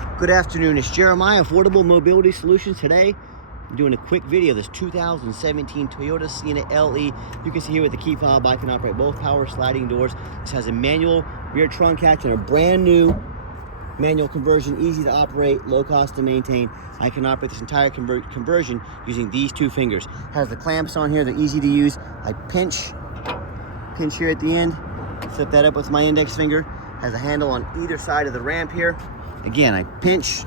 Good afternoon, it's Jeremiah, Affordable Mobility Solutions. Today, I'm doing a quick video of this 2017 Toyota Sienna LE. You can see here with the key fob, I can operate both power sliding doors. This has a manual rear trunk hatch and a brand new manual conversion, easy to operate, low cost to maintain. I can operate this entire conversion using these two fingers. Has the clamps on here, they're easy to use. I pinch here at the end, flip that up with my index finger. Has a handle on either side of the ramp here. Again, I pinch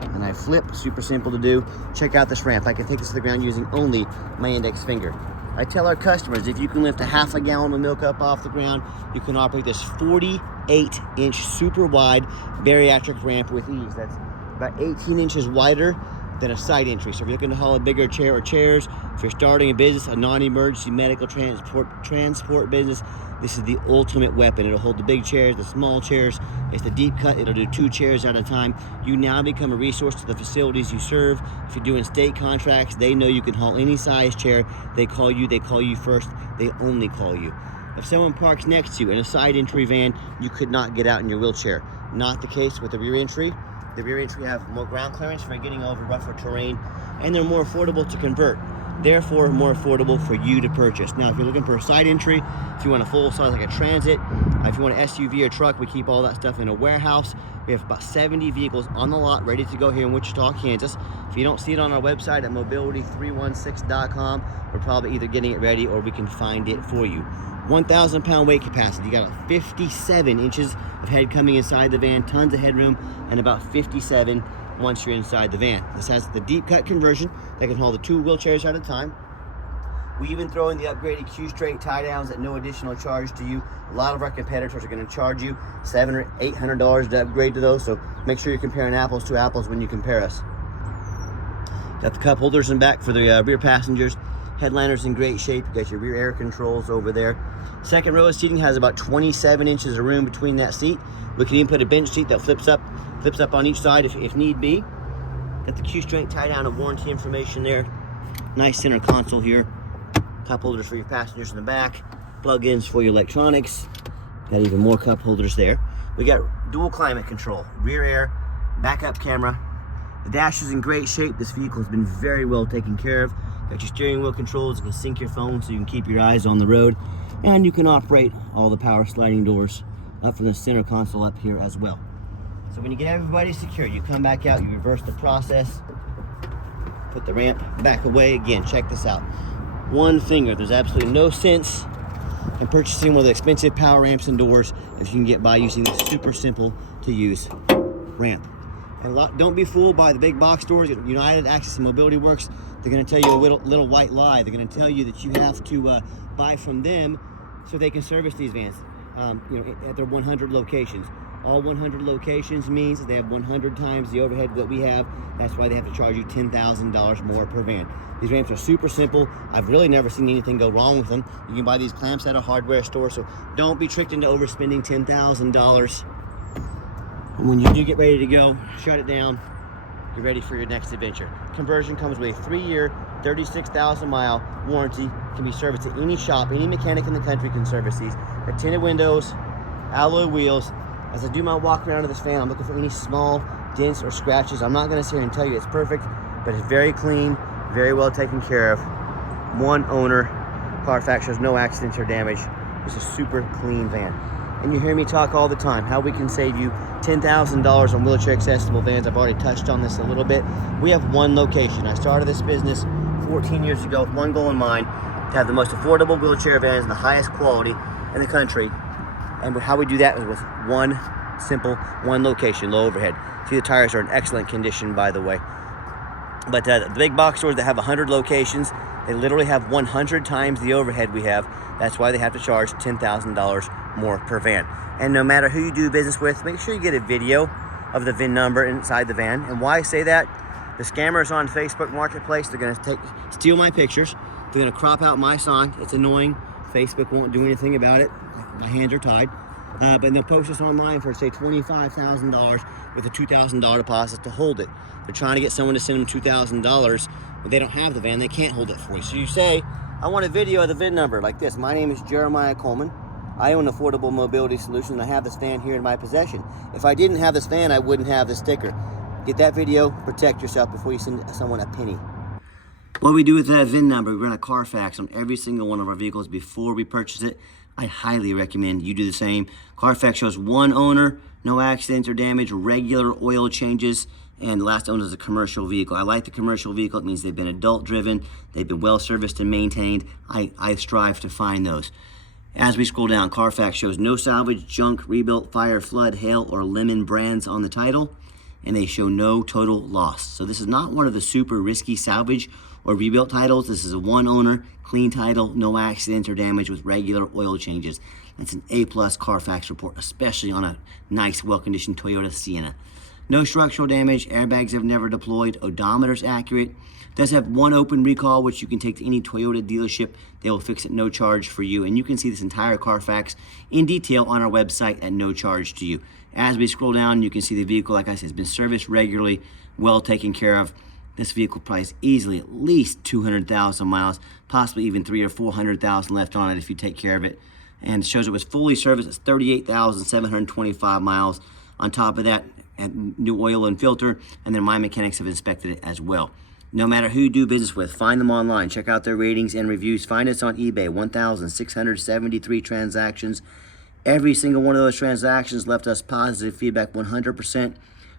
and I flip, super simple to do. Check out this ramp. I can take this to the ground using only my index finger. I tell our customers, if you can lift a half a gallon of milk up off the ground, you can operate this 48-inch super wide bariatric ramp with ease. That's about 18 inches wider than a side entry. So if you're looking to haul a bigger chair or chairs, if you're starting a business, a non-emergency medical transport business, this is the ultimate weapon. It'll hold the big chairs, the small chairs. It's the deep cut. It'll do 2 chairs at a time. You now become a resource to the facilities you serve. If you're doing state contracts, they know you can haul any size chair. They call you first. They only call you. If someone parks next to you in a side entry van, you could not get out in your wheelchair. Not the case with the rear entry. The rear entry have more ground clearance for getting over rougher terrain, and they're more affordable to convert. Therefore, more affordable for you to purchase. Now, if you're looking for a side entry, if you want a full size like a Transit, if you want an SUV or truck, we keep all that stuff in a warehouse. We have about 70 vehicles on the lot ready to go here in Wichita, Kansas. If you don't see it on our website at mobility316.com, we're probably either getting it ready or we can find it for you. 1,000 pound weight capacity. You got 57 inches of head coming inside the van, tons of headroom, and about 57 once you're inside the van. This has the deep cut conversion that can hold the 2 wheelchairs at a time. We even throw in the upgraded Q-straight tie downs at no additional charge to you. A lot of our competitors are going to charge you $700 or $800 to upgrade to those, so make sure you're comparing apples to apples when you compare us. Got the cup holders in back for the rear passengers. Headliner's in great shape. You got your rear air controls over there. Second row of seating has about 27 inches of room between that seat. We can even put a bench seat that flips up on each side if need be. Got the Q-straight tie down and warranty information there. Nice center console here. Cup holders for your passengers in the back. Plug-ins for your electronics. Got even more cup holders there. We got dual climate control, rear air, backup camera. The dash is in great shape. This vehicle has been very well taken care of. Got your steering wheel controls. You can sync your phone so you can keep your eyes on the road. And you can operate all the power sliding doors up from the center console up here as well. So when you get everybody secure, you come back out, you reverse the process, put the ramp back away. Again, check this out. One finger. There's absolutely no sense in purchasing one of the expensive power ramps and doors if you can get by using this super simple to use ramp. And don't be fooled by the big box stores, United, Access, and Mobility Works. They're going to tell you a little white lie. They're going to tell you that you have to buy from them so they can service these vans at their 100 locations. All 100 locations means that they have 100 times the overhead that we have. That's why they have to charge you $10,000 more per van. These ramps are super simple. I've really never seen anything go wrong with them. You can buy these clamps at a hardware store, so don't be tricked into overspending $10,000. When you do get ready to go, shut it down. You're ready for your next adventure. Conversion comes with a 3-year, 36,000-mile warranty. Can be serviced at any shop. Any mechanic in the country can service these. Got tinted windows, alloy wheels. As I do my walk around of this van, I'm looking for any small dents or scratches. I'm not going to sit here and tell you it's perfect, but it's very clean, very well taken care of. One owner, Carfax, shows no accidents or damage. It's a super clean van. And you hear me talk all the time, how we can save you $10,000 on wheelchair accessible vans. I've already touched on this a little bit. We have one location. I started this business 14 years ago with one goal in mind, to have the most affordable wheelchair vans and the highest quality in the country. And how we do that is with one location, low overhead. See, the tires are in excellent condition, by the way. But the big box stores that have 100 locations, they literally have 100 times the overhead we have. That's why they have to charge $10,000 more per van. And no matter who you do business with, make sure you get a video of the VIN number inside the van. And why I say that, the scammers on Facebook Marketplace, they're going to steal my pictures. They're going to crop out my sign. It's annoying. Facebook won't do anything about it. My hands are tied. But they'll post this online for, say, $25,000 with a $2,000 deposit to hold it. They're trying to get someone to send them $2,000, but they don't have the van. They can't hold it for you. So you say, I want a video of the VIN number like this. My name is Jeremiah Coleman. I own Affordable Mobility Solutions, and I have this van here in my possession. If I didn't have this van, I wouldn't have the sticker. Get that video, protect yourself before you send someone a penny. What we do with that VIN number, we run a Carfax on every single one of our vehicles before we purchase it. I highly recommend you do the same. Carfax shows one owner, no accidents or damage, regular oil changes, and the last owner is a commercial vehicle. I like the commercial vehicle. It means they've been adult driven, they've been well serviced and maintained. I strive to find those. As we scroll down, Carfax shows no salvage, junk, rebuilt, fire, flood, hail, or lemon brands on the title, and they show no total loss. So this is not one of the super risky salvage or rebuilt titles. This is a one owner, clean title, no accidents or damage with regular oil changes. That's an A+ Carfax report, especially on a nice, well-conditioned Toyota Sienna. No structural damage, airbags have never deployed, odometer's accurate. Does have one open recall, which you can take to any Toyota dealership. They will fix it no charge for you. And you can see this entire Carfax in detail on our website at no charge to you. As we scroll down, you can see the vehicle, like I said, has been serviced regularly, well taken care of. This vehicle priced easily at least 200,000 miles, possibly even 300,000 or 400,000 left on it if you take care of it. And it shows it was fully serviced. It's 38,725 miles. On top of that, new oil and filter, and then my mechanics have inspected it as well. No matter who you do business with, find them online. Check out their ratings and reviews. Find us on eBay, 1,673 transactions. Every single one of those transactions left us positive feedback, 100%.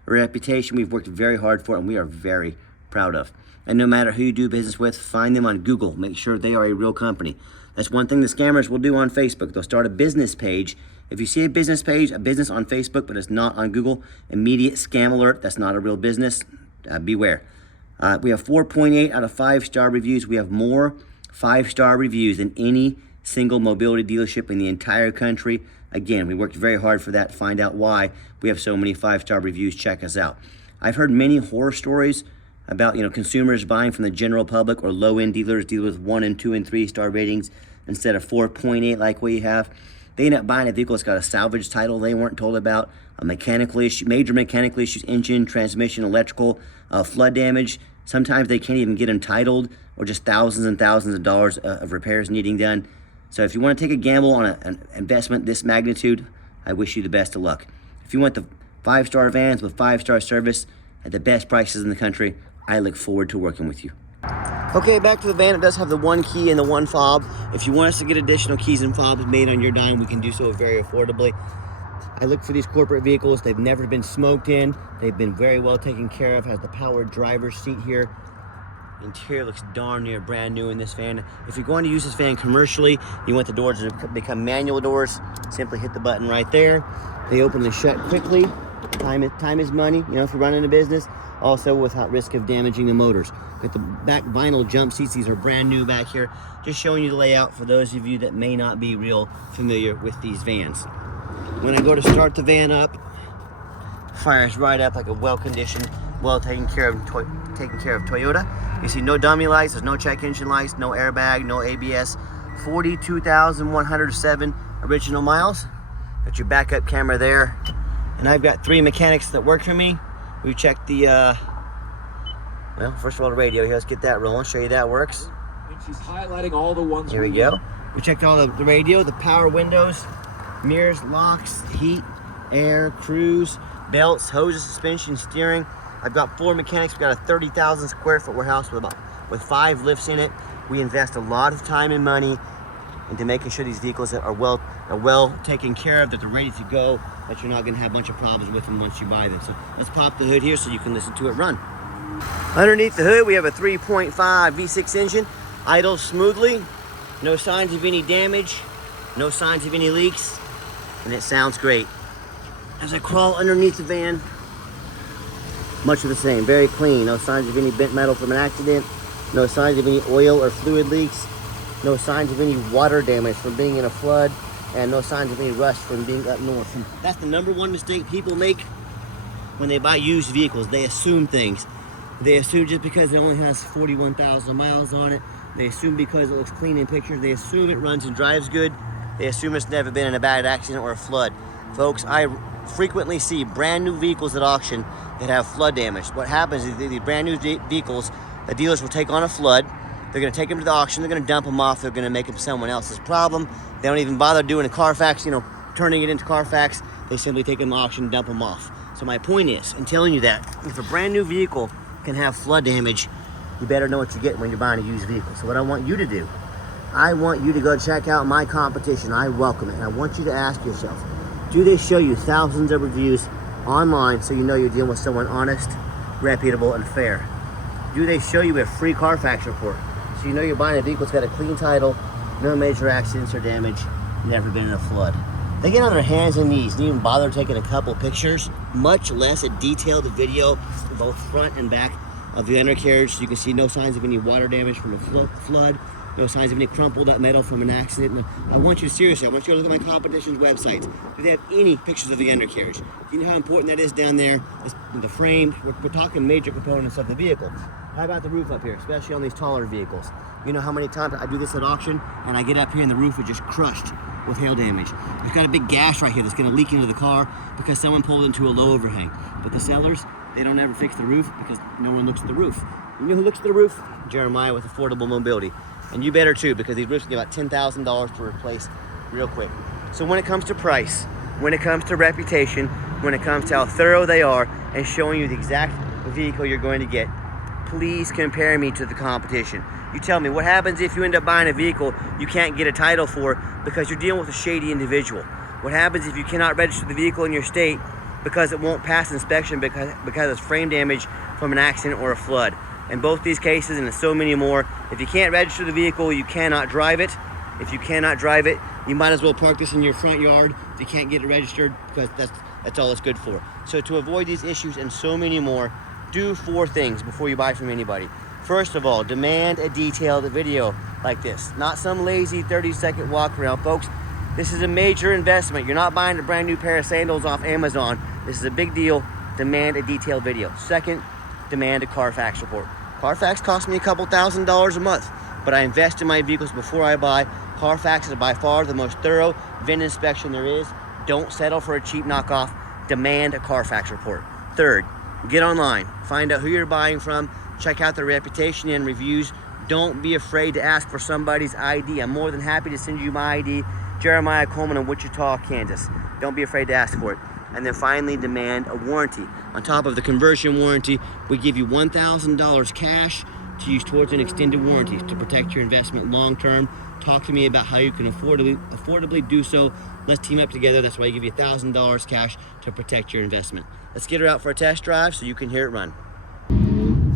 A reputation we've worked very hard for and we are very proud of. And no matter who you do business with, find them on Google. Make sure they are a real company. That's one thing the scammers will do on Facebook. They'll start a business page. If you see a business page, a business on Facebook, but it's not on Google, immediate scam alert. That's not a real business. Beware. We have 4.8 out of 5-star reviews. We have more 5-star reviews than any single mobility dealership in the entire country. Again, we worked very hard for that. Find out why we have so many 5-star reviews. Check us out. I've heard many horror stories about consumers buying from the general public or low-end dealers deal with 1 and 2 and 3-star ratings instead of 4.8 like we have. They end up buying a vehicle that's got a salvage title they weren't told about, a mechanical issue, major mechanical issues, engine, transmission, electrical, flood damage. Sometimes they can't even get them titled, or just thousands and thousands of dollars of repairs needing done. So if you want to take a gamble on an investment this magnitude, I wish you the best of luck. If you want the 5-star vans with 5-star service at the best prices in the country, I look forward to working with you. Okay, back to the van. It does have the one key and the one fob. If you want us to get additional keys and fobs made on your dime, we can do so very affordably. I look for these corporate vehicles. They've never been smoked in. They've been very well taken care of. Has the power driver's seat here. Interior looks darn near brand new in this van. If you're going to use this van commercially, you want the doors to become manual doors, simply hit the button right there. They open and shut quickly. Time is money, if you're running a business. Also without risk of damaging the motors. Got the back vinyl jump seats. These are brand new back here. Just showing you the layout for those of you that may not be real familiar with these vans. When I go to start the van up, fires right up like a well-conditioned, well taken care of Toyota. You see no dummy lights, there's no check engine lights, no airbag, no ABS. 42,107 original miles. Got your backup camera there. And I've got 3 mechanics that work for me. We checked the, well, first of all, the radio here. Let's get that rolling, show you that works. And she's highlighting all the ones. Here we go. We checked all the radio, the power windows, mirrors, locks, heat, air, cruise, belts, hoses, suspension, steering. I've got 4 mechanics. We've got a 30,000 square foot warehouse with 5 lifts in it. We invest a lot of time and money into making sure these vehicles are well taken care of, that they're ready to go, that you're not going to have a bunch of problems with them once you buy them. So let's pop the hood here so you can listen to it run. Underneath the hood, we have a 3.5 V6 engine, idles smoothly, no signs of any damage, no signs of any leaks, and it sounds great. As I crawl underneath the van, much of the same, very clean, no signs of any bent metal from an accident, no signs of any oil or fluid leaks, no signs of any water damage from being in a flood, and no signs of any rust from being up north. And that's the #1 mistake people make when they buy used vehicles. They assume things. They assume just because it only has 41,000 miles on it, they assume because it looks clean in pictures, they assume it runs and drives good, they assume it's never been in a bad accident or a flood. Folks, I frequently see brand new vehicles at auction that have flood damage. What happens is these brand new vehicles, the dealers will take on a flood, They're gonna take them to the auction, they're gonna dump them off, they're gonna make them someone else's problem. They don't even bother doing a Carfax, turning it into Carfax. They simply take them to auction, dump them off. So my point is, in telling you that, if a brand new vehicle can have flood damage, you better know what you get when you're buying a used vehicle. So what I want you to do, I want you to go check out my competition. I welcome it. And I want you to ask yourself, do they show you thousands of reviews online so you know you're dealing with someone honest, reputable, and fair? Do they show you a free Carfax report so you know you're buying a vehicle that's got a clean title, no major accidents or damage, never been in a flood? They get on their hands and knees, didn't even bother taking a couple pictures, much less a detailed video, both front and back of the undercarriage, so you can see no signs of any water damage from a flood, no signs of any crumpled up metal from an accident. I want you to, seriously, I want you to look at my competition's websites. Do they have any pictures of the undercarriage? Do you know how important that is down there? The frame, we're talking major components of the vehicle. How about the roof up here, especially on these taller vehicles? You know how many times I do this at auction and I get up here and the roof is just crushed with hail damage. There's got a big gash right here that's gonna leak into the car because someone pulled into a low overhang. But the sellers, they don't ever fix the roof because no one looks at the roof. You know who looks at the roof? Jeremiah with Affordable Mobility. And you better too, because these roofs get about $10,000 to replace real quick. So when it comes to price, when it comes to reputation, when it comes to how thorough they are and showing you the exact vehicle you're going to get, please compare me to the competition. You tell me, what happens if you end up buying a vehicle you can't get a title for because you're dealing with a shady individual? What happens if you cannot register the vehicle in your state because it won't pass inspection because it's frame damage from an accident or a flood? In both these cases, and in so many more, if you can't register the vehicle, you cannot drive it. If you cannot drive it, you might as well park this in your front yard if you can't get it registered, because that's all it's good for. So to avoid these issues and so many more, do 4 things before you buy from anybody. First of all, demand a detailed video like this. Not some lazy 30-second walk around, folks. This is a major investment. You're not buying a brand new pair of sandals off Amazon. This is a big deal. Demand a detailed video. Second, demand a Carfax report. Carfax costs me a couple $1,000s a month, but I invest in my vehicles before I buy. Carfax is by far the most thorough VIN inspection there is. Don't settle for a cheap knockoff. Demand a Carfax report. Third, get online. Find out who you're buying from. Check out their reputation and reviews. Don't be afraid to ask for somebody's ID. I'm more than happy to send you my ID. Jeremiah Coleman in Wichita, Kansas. Don't be afraid to ask for it. And then finally, demand a warranty. On top of the conversion warranty, we give you $1,000 cash to use towards an extended warranty to protect your investment long term. Talk to me about how you can affordably do so. Let's team up together. That's why I give you $1,000 cash to protect your investment. Let's get her out for a test drive so you can hear it run.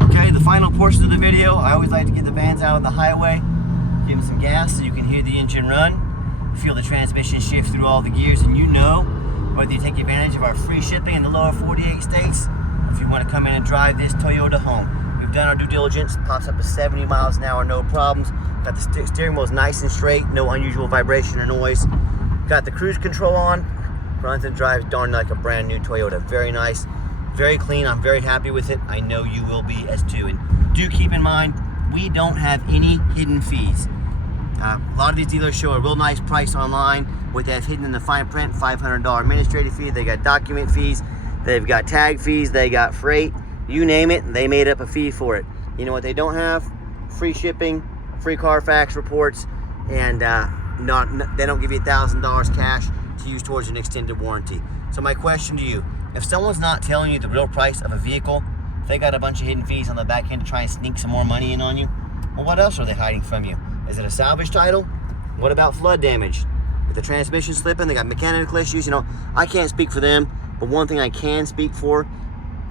Okay, the final portion of the video, I always like to get the vans out on the highway, give them some gas so you can hear the engine run, feel the transmission shift through all the gears, and you know, whether you take advantage of our free shipping in the lower 48 states, or if you want to come in and drive this Toyota home. We've done our due diligence, pops up to 70 miles an hour, no problems. Got the steering wheels nice and straight, no unusual vibration or noise. Got the cruise control on, runs and drives darn like a brand new Toyota. Very nice, very clean. I'm very happy with it. I know you will be as too. And do keep in mind, we don't have any hidden fees. A lot of these dealers show a real nice price online. What they have hidden in the fine print, $500 administrative fee. They got document fees. They've got tag fees. They got freight. You name it, they made up a fee for it. You know what they don't have? Free shipping, free Carfax reports, and they don't give you $1,000 cash to use towards an extended warranty. So my question to you, if someone's not telling you the real price of a vehicle, if they got a bunch of hidden fees on the back end to try and sneak some more money in on you, well, what else are they hiding from you? Is it a salvage title? What about flood damage? If the transmission slipping, they got mechanical issues. You know, I can't speak for them, but one thing I can speak for,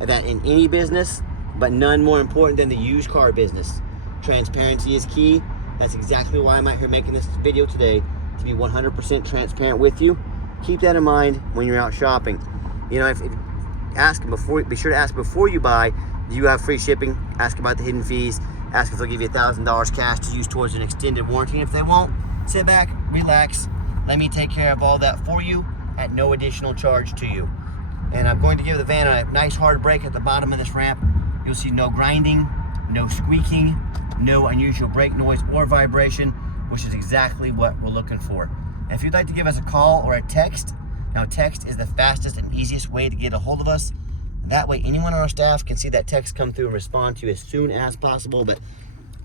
that in any business, but none more important than the used car business, transparency is key. That's exactly why I'm out here making this video today, to be 100% transparent with you. Keep that in mind when you're out shopping. You know, if ask them before, be sure to ask before you buy, do you have free shipping? Ask about the hidden fees. Ask if they'll give you $1,000 cash to use towards an extended warranty. And if they won't, sit back, relax. Let me take care of all that for you at no additional charge to you. And I'm going to give the van a nice hard brake at the bottom of this ramp. You'll see no grinding, no squeaking, no unusual brake noise or vibration, which is exactly what we're looking for. And if you'd like to give us a call or a text, now text is the fastest and easiest way to get a hold of us. That way anyone on our staff can see that text come through and respond to you as soon as possible. But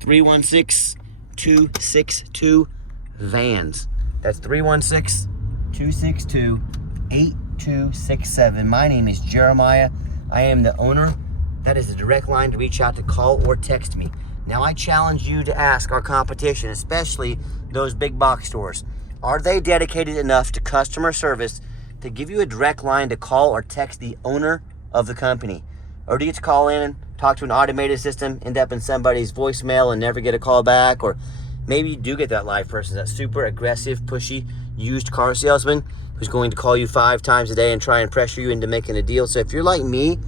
316-262-VANS. That's 316-262-8267. My name is Jeremiah. I am the owner. That is the direct line to reach out to, call or text me. Now I challenge you to ask our competition, especially those big box stores, are they dedicated enough to customer service to give you a direct line to call or text the owner of the company? Or do you just call in and talk to an automated system, end up in somebody's voicemail and never get a call back? Or maybe you do get that live person, that super aggressive, pushy, used car salesman who's going to call you 5 times a day and try and pressure you into making a deal. So if you're like me,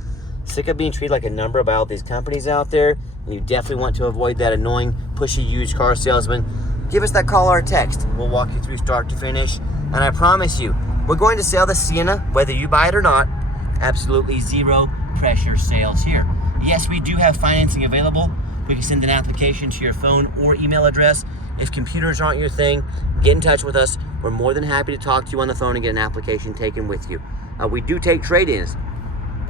sick of being treated like a number by all these companies out there, and you definitely want to avoid that annoying, pushy, used car salesman, give us that call or text. We'll walk you through start to finish. And I promise you, we're going to sell the Sienna, whether you buy it or not. Absolutely zero pressure sales here. Yes, we do have financing available. We can send an application to your phone or email address. If computers aren't your thing, get in touch with us. We're more than happy to talk to you on the phone and get an application taken with you. We do take trade-ins,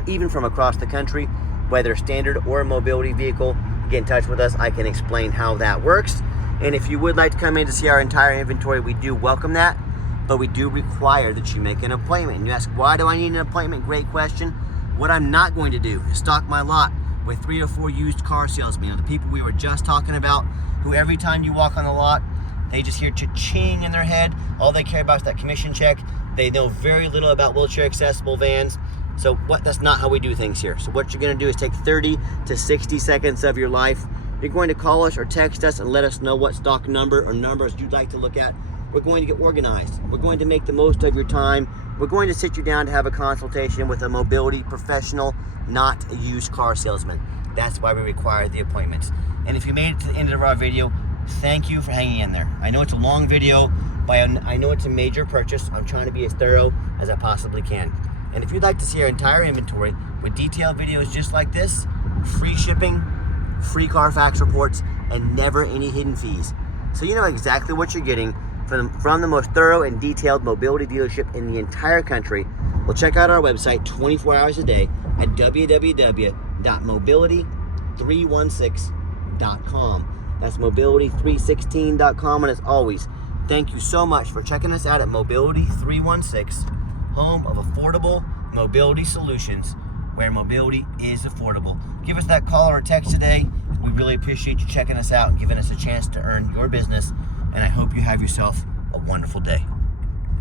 even from across the country, whether standard or a mobility vehicle. Get in touch with us. I can explain how that works. And if you would like to come in to see our entire inventory, we do welcome that, but we do require that you make an appointment. And you ask, why do I need an appointment? Great question. What I'm not going to do is stock my lot with 3 or 4 used car salesmen. You know, the people we were just talking about, who every time you walk on the lot, they just hear cha-ching in their head. All they care about is that commission check. They know very little about wheelchair accessible vans. So that's not how we do things here. So what you're gonna do is take 30 to 60 seconds of your life. You're going to call us or text us and let us know what stock number or numbers you'd like to look at. We're going to get organized. We're going to make the most of your time. We're going to sit you down to have a consultation with a mobility professional, not a used car salesman. That's why we require the appointments. And if you made it to the end of our video, thank you for hanging in there. I know it's a long video, but I know it's a major purchase. I'm trying to be as thorough as I possibly can. And if you'd like to see our entire inventory with detailed videos just like this, free shipping, free Carfax reports, and never any hidden fees, so you know exactly what you're getting from the most thorough and detailed mobility dealership in the entire country, well, check out our website 24 hours a day at www.mobility316.com. That's mobility316.com. And as always, thank you so much for checking us out at Mobility 316, home of affordable mobility solutions, where mobility is affordable. Give us that call or text today. We really appreciate you checking us out and giving us a chance to earn your business. And I hope you have yourself a wonderful day.